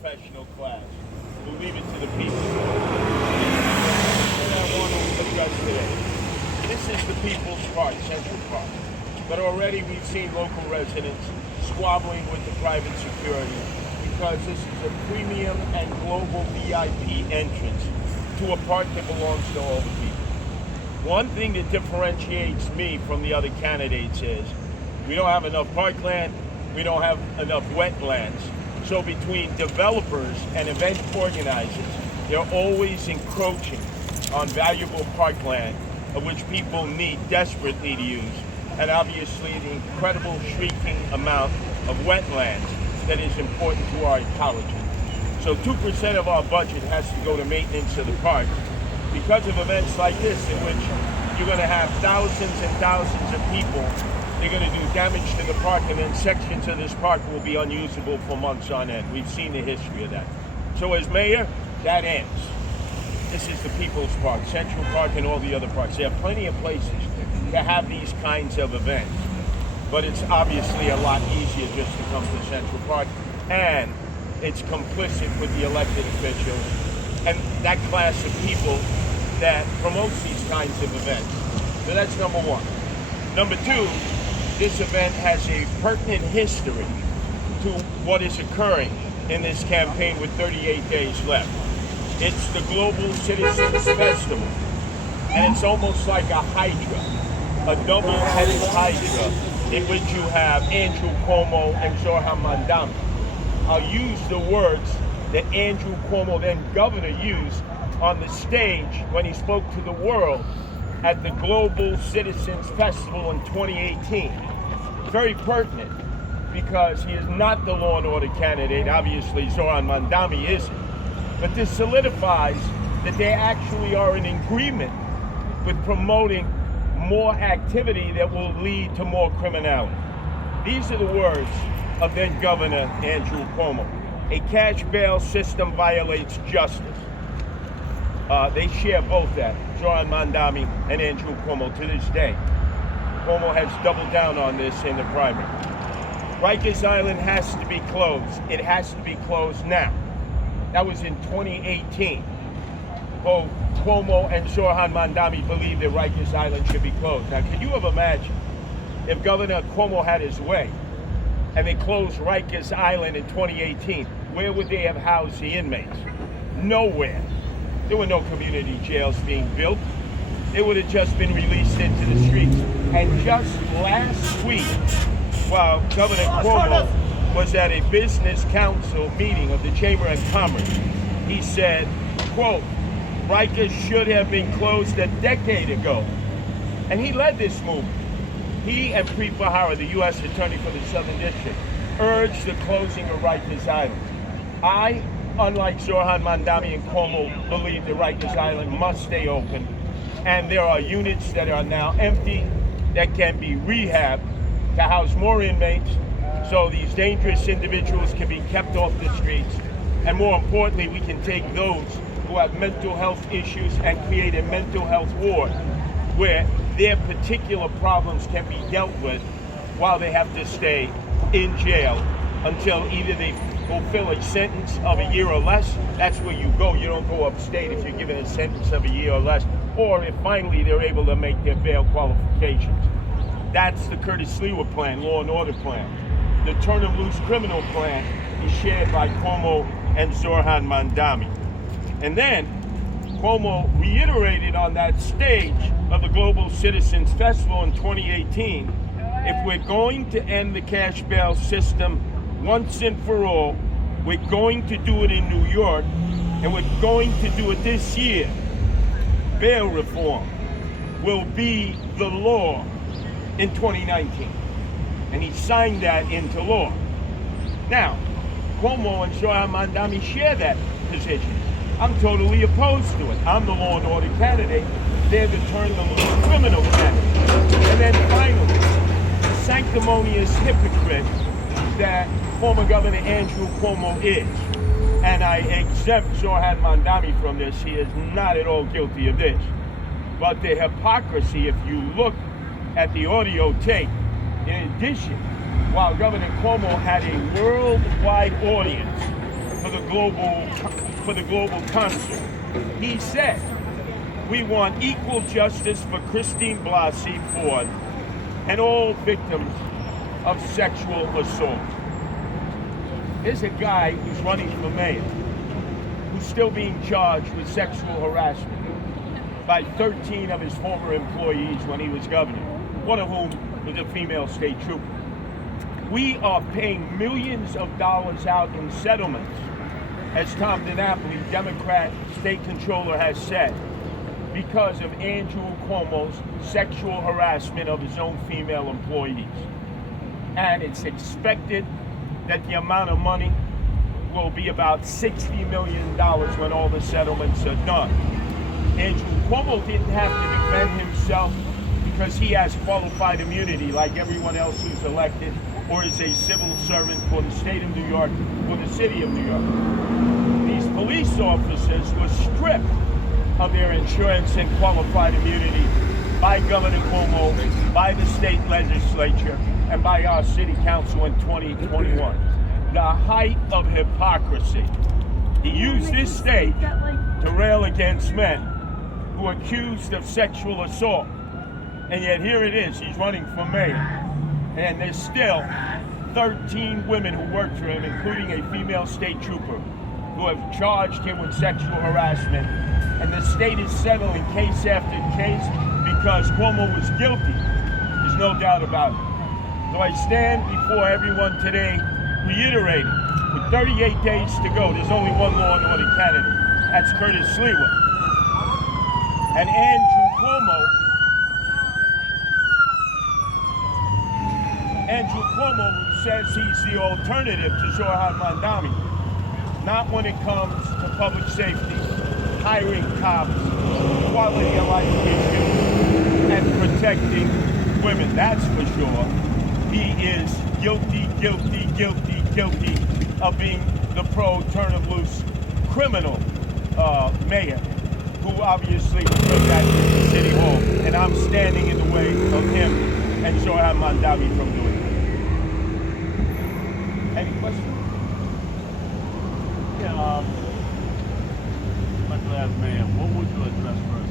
professional class. We'll leave it to the people. What I want to address today. This is the People's Park, Central Park. But already we've seen local residents squabbling with the private security because this is a premium and global VIP entrance to a park that belongs to all the people. One thing that differentiates me from the other candidates is we don't have enough parkland, we don't have enough wetlands. So between developers and event organizers, they're always encroaching on valuable parkland of which people need desperately to use, and obviously the incredible shrieking amount of wetlands that is important to our ecology. So 2% of our budget has to go to maintenance of the park because of events like this in which you're going to have thousands and thousands of people. They're going to do damage to the park, and then sections of this park will be unusable for months on end. We've seen the history of that. So as mayor, that ends. This is the People's Park, Central Park, and all the other parks. There are plenty of places to have these kinds of events, but it's obviously a lot easier just to come to Central Park, and it's complicit with the elected officials and that class of people that promotes these kinds of events. So that's number one. Number two, this event has a pertinent history to what is occurring in this campaign with 38 days left. It's the Global Citizens Festival, and it's almost like a hydra, a double-headed hydra in which you have Andrew Cuomo and Zoran Mandami. I'll use the words that Andrew Cuomo, then governor, used on the stage when he spoke to the world at the Global Citizens Festival in 2018. Very pertinent because he is not the law and order candidate. Obviously, Zoran Mandami isn't. But this solidifies that they actually are in agreement with promoting more activity that will lead to more criminality. These are the words of then Governor Andrew Cuomo. A cash bail system violates justice. They share both that, Zoran Mandami and Andrew Cuomo, to this day. Cuomo has doubled down on this in the primary. Rikers Island has to be closed. It has to be closed now. That was in 2018. Both Cuomo and Zoran Mandami believe that Rikers Island should be closed. Now, can you have imagined if Governor Cuomo had his way and they closed Rikers Island in 2018, where would they have housed the inmates? Nowhere. There were no community jails being built. They would have just been released into the streets. And just last week, while Governor Cuomo was at a business council meeting of the Chamber of Commerce, he said, quote, Rikers should have been closed a decade ago. And he led this movement. He and Preet Bharara, the U.S. Attorney for the Southern District, urged the closing of Rikers Island. I, unlike Zoran Mandami and Cuomo, believe that Rikers Island must stay open. And there are units that are now empty that can be rehabbed to house more inmates so these dangerous individuals can be kept off the streets. And more importantly, we can take those who have mental health issues and create a mental health ward where their particular problems can be dealt with while they have to stay in jail until either they fulfill a sentence of a year or less. That's where you go. You don't go upstate if you're given a sentence of a year or less, or if finally they're able to make their bail qualifications. That's the Curtis Sliwa plan, law and order plan. The turn them loose criminal plan is shared by Cuomo and Zoran Mandami. And then Cuomo reiterated on that stage of the Global Citizens Festival in 2018, if we're going to end the cash bail system once and for all, we're going to do it in New York, and we're going to do it this year. Bail reform will be the law in 2019. And he signed that into law. Now, Cuomo and Zoran Mandami share that position. I'm totally opposed to it. I'm the law and order candidate. They're the turn the loose criminal candidate. And then finally, the sanctimonious hypocrite that former Governor Andrew Cuomo is. And I exempt Zoran Mandami from this. He is not at all guilty of this. But the hypocrisy, if you look at the audio tape, in addition, while Governor Cuomo had a worldwide audience for the global concert. He said, "We want equal justice for Christine Blasey Ford and all victims of sexual assault." Here's a guy who's running for mayor, who's still being charged with sexual harassment by 13 of his former employees when he was governor, one of whom was a female state trooper. We are paying millions of dollars out in settlements, as Tom DiNapoli, Democrat state controller, has said, because of Andrew Cuomo's sexual harassment of his own female employees. And it's expected that the amount of money will be about $60 million when all the settlements are done. Andrew Cuomo didn't have to defend himself because he has qualified immunity like everyone else who's elected or is a civil servant for the state of New York or the city of New York. These police officers were stripped of their insurance and qualified immunity by Governor Cuomo, by the state legislature, and by our city council in 2021. The height of hypocrisy. He used this state to rail against men who are accused of sexual assault. And yet here it is, he's running for mayor. And there's still 13 women who work for him, including a female state trooper, who have charged him with sexual harassment. And the state is settling case after case because Cuomo was guilty. There's no doubt about it. So I stand before everyone today reiterating, with 38 days to go, there's only one law and order candidate. That's Curtis Sliwa. And Andrew Cuomo, who says he's the alternative to Zohar Mandami, not when it comes to public safety, hiring cops, quality of life issues, and protecting women. That's for sure. He is guilty of being the pro-turn of loose criminal mayor, who obviously took that to City Hall. And I'm standing in the way of him and Zohar Mandami from doing it. Any questions? Yeah, I'd like to ask, Mayor, what would you address first?